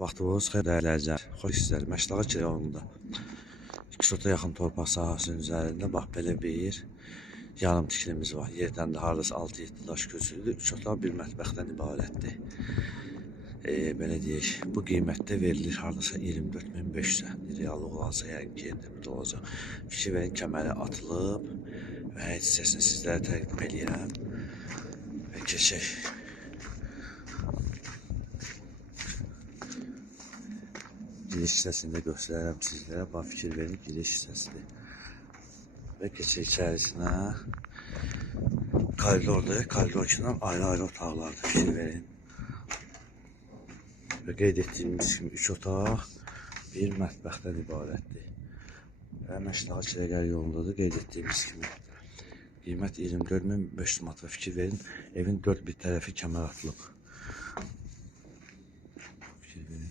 Vaxtınız xeyir dəyərli izləyicilər. Xoş sizlər. Məşdağa rayonunda 200-a yaxın torpaq sahəsinin üzərində bax belə bir yarım tiklimiz var. Yerdən də hardasa 6-7 daş köçülüdür. 3 otaq bir mətbəxdən ibarətdir. Belə deyək, bu qiymətdə verilir hardasa 24.500-ə. Reallıq olarsa yəqin ki, yenə olacaq. Fikir verin, kəməri atılıb və həyat hissəsini sizlərə təqdim edirəm və keçək. Giriş hissəsini də göstərərəm sizlərə. Bax, fikir verin, giriş hissəsidir. Və keçək içərisinə. Koridordur. Koridordan ayrı-ayrı otaqlardır. Fikir verin. Və qeyd etdiyimiz kimi 3 otaq bir mətbəxdən ibarətdir. Və Məşdağa rayonundadır. Qeyd etdiyimiz kimi. Qiymət 24.500 manat. Fikir verin, evin 4 bir tərəfi kəmər atılıb. Fikir verin.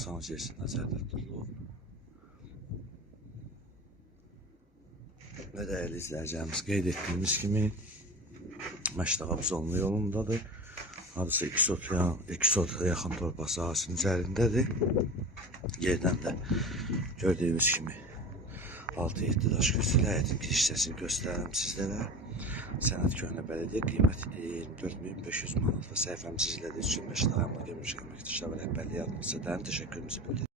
Sanjesi nəzərdə tutulub. Və dəyərli izləyicilərimiz, qeyd etdiyimiz kimi Məşdağa Buzovna yolundadır. Hardasa 200 yaxın torpaq sahəsinin üzərindədir. Yerdən də gördüyünüz kimi 6-7 daş köçülü həyətin giriş hissəsini göstərəm sizlərə. Sənət Köhnə Bələdiyyə qiymət 24.500 manat və səhifəmizi izlədiyiniz üçün Məşdağa Əmlak Mülki Əməkdaşları və Rəhbərliyi adına sizə təşəkkürümüzü bildirirəm.